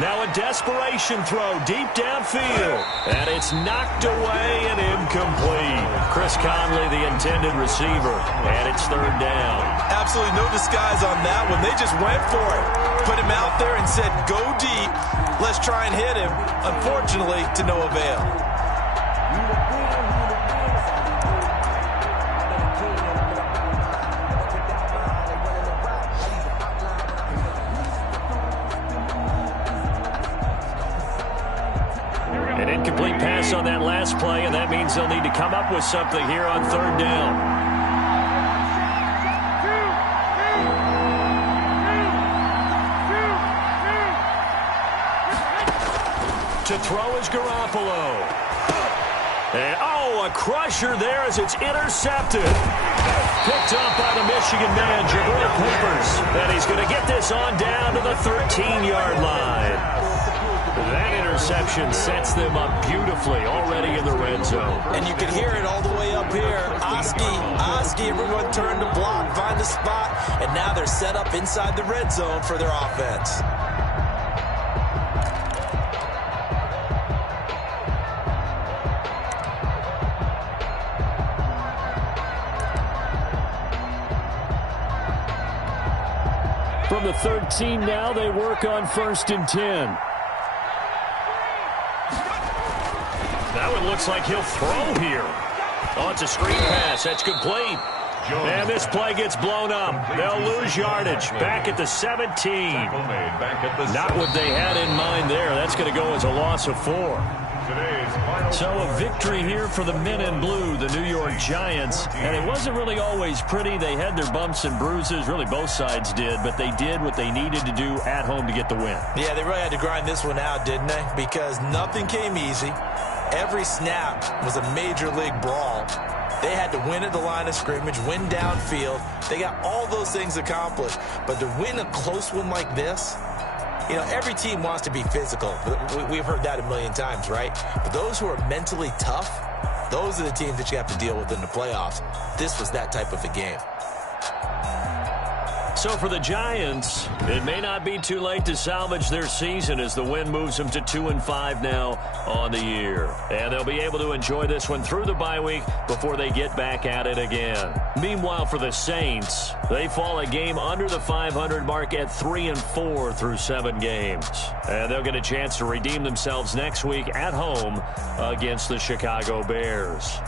Now a desperation throw deep downfield. And it's knocked away and incomplete. Chris Conley, the intended receiver. And it's third down. Absolutely no disguise on that one. They just went for it. Put him out there and said, go deep. Let's try and hit him. Unfortunately, to no avail. An incomplete pass on that last play, and that means they'll need to come up with something here on third down. To throw is Garoppolo. And, a crusher there as it's intercepted. Picked up by the Michigan man, Jabril Peppers. And he's going to get this on down to the 13-yard line. That interception sets them up beautifully already in the red zone. And you can hear it all the way up here. Oski, everyone turned to block, find a spot, and now they're set up inside the red zone for their offense. From the 13 now, they work on 1st and 10. That one looks like he'll throw here. Oh, it's a screen pass. That's complete. And this play gets blown up. They'll lose yardage. Back at the 17. Not what they had in mind there. That's going to go as a loss of 4. So a victory here for the men in blue, the New York Giants. And it wasn't really always pretty. They had their bumps and bruises. Really, both sides did. But they did what they needed to do at home to get the win. Yeah, they really had to grind this one out, didn't they? Because nothing came easy. Every snap was a major league brawl. They had to win at the line of scrimmage, win downfield. They got all those things accomplished. But to win a close one like this, you know, every team wants to be physical. We've heard that a million times, right? But those who are mentally tough, those are the teams that you have to deal with in the playoffs. This was that type of a game. So for the Giants, it may not be too late to salvage their season as the win moves them to 2-5 now on the year. And they'll be able to enjoy this one through the bye week before they get back at it again. Meanwhile, for the Saints, they fall a game under the 500 mark at 3-4 through 7 games. And they'll get a chance to redeem themselves next week at home against the Chicago Bears.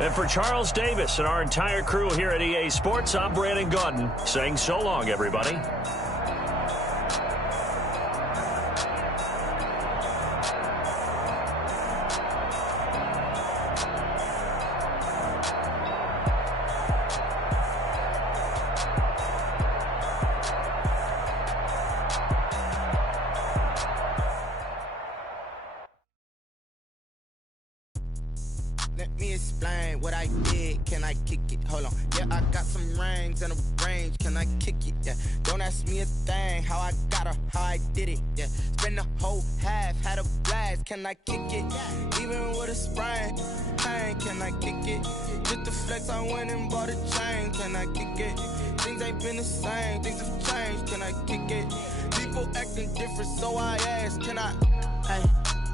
And for Charles Davis and our entire crew here at EA Sports, I'm Brandon Gaudin saying so long, everybody. Let me explain what I did. Can I kick it? Hold on. Yeah, I got some rings and a range. Can I kick it? Yeah. Don't ask me a thing. How I got her, how I did it. Yeah. Spend the whole half, had a blast. Can I kick it? Even with a sprain, pain. Can I kick it? Just the flex, I went and bought a chain. Can I kick it? Things ain't been the same. Things have changed. Can I kick it? People acting different, so I ask. Can I? Hey,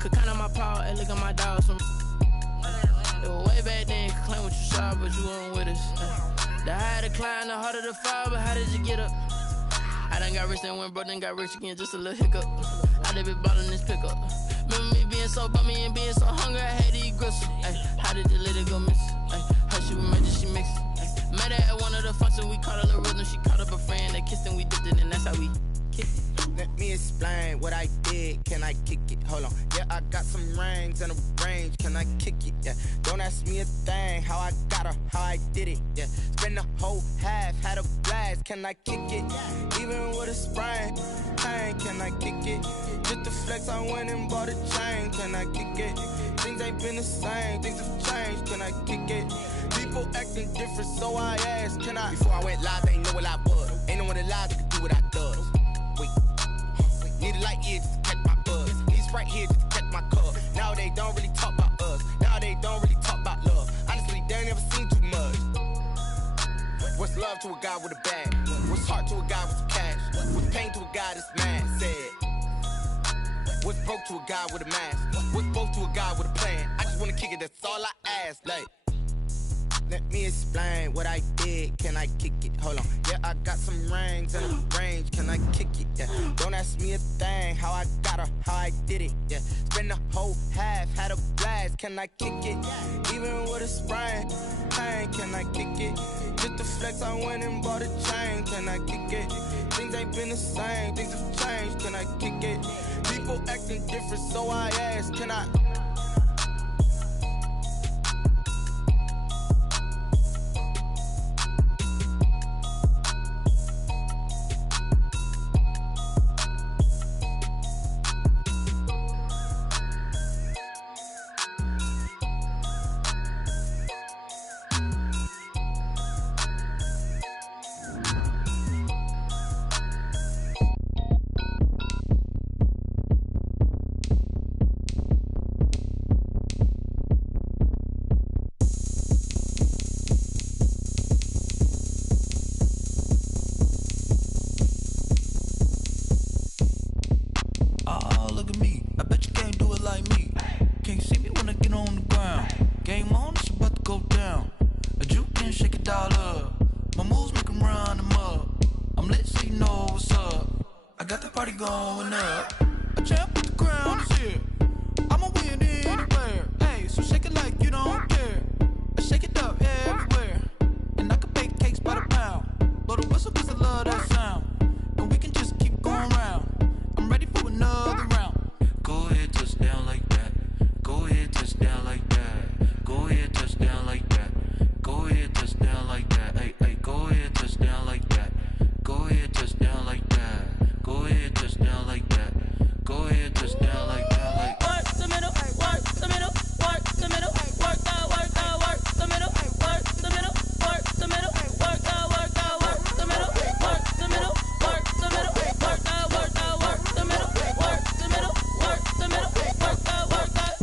could count on my power and look at my dogs from. Way back then, you could claim what you saw, but you weren't with us. The higher the climb, the harder the fall, but how did you get up? I done got rich and went broke, then got rich again, just a little hiccup. I done been ballin' this pickup. Remember me being so bummy and being so hungry, I had to eat gristle. How did the lady go miss? How she remember she mixed it. Met her at one of the functions, we caught a little rhythm. She caught up a friend, they kissed and we dipped it, and that's how we kicked it. Let me explain what I did. Can I kick it? Hold on. Yeah, I got some rings and a range. Can I kick it? Yeah. Don't ask me a thing. How I got her, how I did it. Yeah. Spend the whole half, had a blast. Can I kick it? Even with a sprain. Pain, can I kick it? Just the flex, I went and bought a chain. Can I kick it? Things ain't been the same. Things have changed. Can I kick it? People acting different, so I asked, can I? Before I went live, they ain't know what I was. Ain't no one alive that could do what I does. Wait. Need a light here just to catch my buzz. Need Sprite here just to catch my cup. Now they don't really talk about us. Now they don't really talk about love. Honestly, they ain't never seen too much. What's love to a guy with a bag? What's heart to a guy with some cash? What's pain to a guy that's mad? Said. What's broke to a guy with a mask? What's both to a guy with a plan? I just wanna kick it, that's all I ask. Like, let me explain what I did. Can I kick it? Hold on. Yeah, I got some rings and a range. Can I kick it? Yeah. Don't ask me a thing. How I got her, how I did it. Yeah. Spend the whole half, had a blast. Can I kick it? Even with a sprain. Pain, can I kick it? Just the flex, I went and bought a chain. Can I kick it? Things ain't been the same. Things have changed. Can I kick it? People acting different, so I asked, can I? Go ahead, touch down like that. Go ahead, touch down like that. Go ahead, touch down like that. Go ahead, touch down like that. Hey, hey, go ahead, touch down like that. Go ahead, touch down like that. Go ahead, touch down like that. Go ahead, touch down like that. Like work the middle, work the middle, work the middle, work that, work that, work the middle, work the middle, work the middle, work that, work that, work the middle, work the middle, work the middle, work that, work that, work the middle, work the middle, work the middle, work that, work that.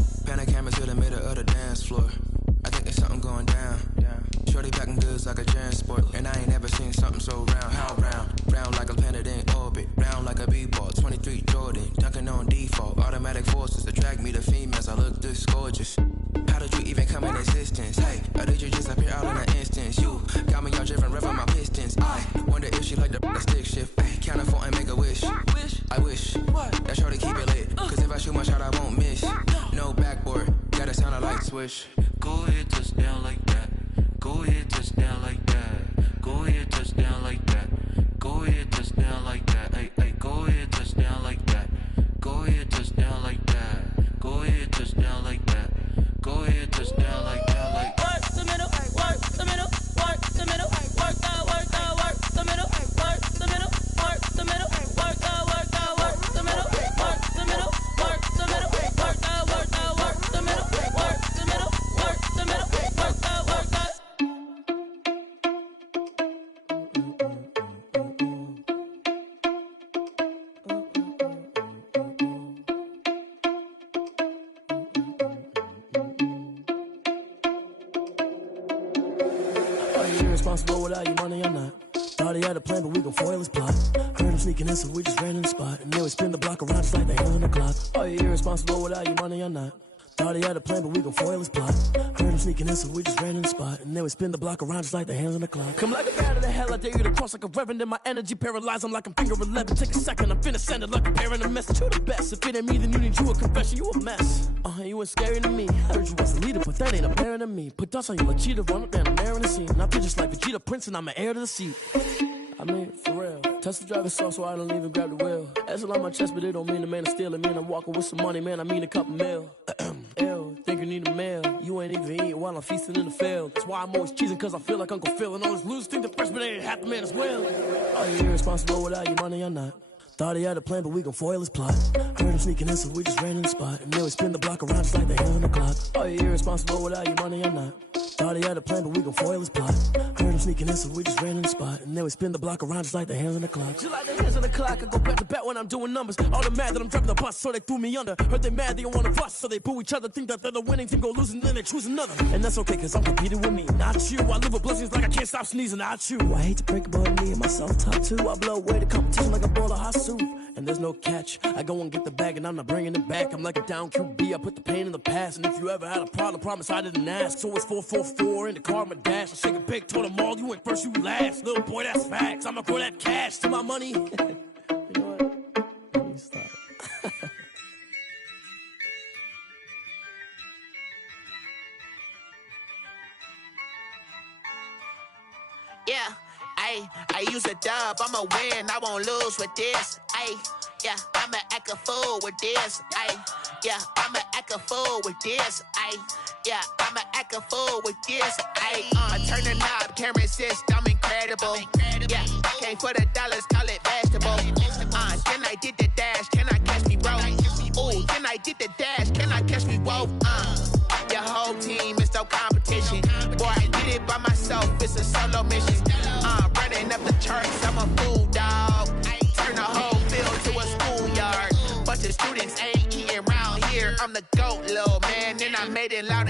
Are you irresponsible without your money or not? Thought he had a plan, but we gon' foil his plot. Heard him sneaking in, so we just ran in the spot. And then we spin the block around just like the hands on the clock. Are you irresponsible without your money or not? Thought he had a plan, but we gon' foil his plot. Heard him sneaking in, so we just ran in the spot. And then we spin the block around just like the hands on the clock. Come like a bat of the hell, I dare you to cross like a reverend. And my energy paralyzed, I'm like I'm finger 11. Take a second, I'm finna send it like a parent a message. You the best, if it ain't me, then you need you a confession. You a mess, you ain't scary to me. Heard you was a leader, but that ain't apparent to me. Put dust on you like cheetah, run up down, I'm there in the scene. And I feel just like Vegeta Prince, and I'm an heir to the seat. I mean, for real. Tesla driver soft, so I don't even grab the wheel. That's on my chest, but it don't mean the man is stealing. It mean I'm walking with some money, man. I mean a couple mil. Ew, think you need a meal. You ain't even eating while I'm feasting in the field. That's why I'm always cheesing, cause I feel like Uncle Phil. And all those losers think the freshman ain't half the man as well. Are you irresponsible without your money or not? Thought he had a plan, but we gon' foil his plot. Heard him sneaking in, so we just ran in the spot. And then we spin the block around just like the hands on the clock. Are you irresponsible without your money or not? Thought he had a plan, but we gon' foil his plot. Heard him sneaking in, so we just ran in the spot. And then we spin the block around just like the hands on the clock. Just like the hands on the clock, I go back to back when I'm doing numbers. All the mad that I'm driving the bus, so they threw me under. Heard they mad, they don't wanna bust, so they boo each other. Think that they're the winning team, go losing, then they choose another. And that's okay, cause I'm competing with me, not you. I live with blessings like I can't stop sneezing, not you. I hate to break it, but me and myself top two. I blow away the competition like a bowl of hot soup. And there's no catch. I go and get the bag and I'm not bringing it back. I'm like a down QB, I put the pain in the past. And if you ever had a problem, promise I didn't ask. So it's 444 in the car, my dash. I shake a big, told them all, you went first, you last. Little boy, that's facts. I'ma throw that cash to my money. You know what? Let me stop. Yeah, I use a dub, I'ma win, I won't lose with this. Yeah, I'ma act a fool with this. Yeah, I'ma act a fool with this. Yeah, I'ma act a fool with this. I turn the knob, can't resist, I'm incredible. Yeah, came for the dollars, call it vegetable. Then I did the dash, can I catch me, bro? Ooh, then I did the dash, can I catch me, whoa? Your whole team is no competition. Boy, I did it by myself, it's a solo mission. Running up the charts, I'm a fool, dog. Turn the whole field to a schoolyard. Bunch of students ain't eating round here. I'm the GOAT, little man, and I made it loud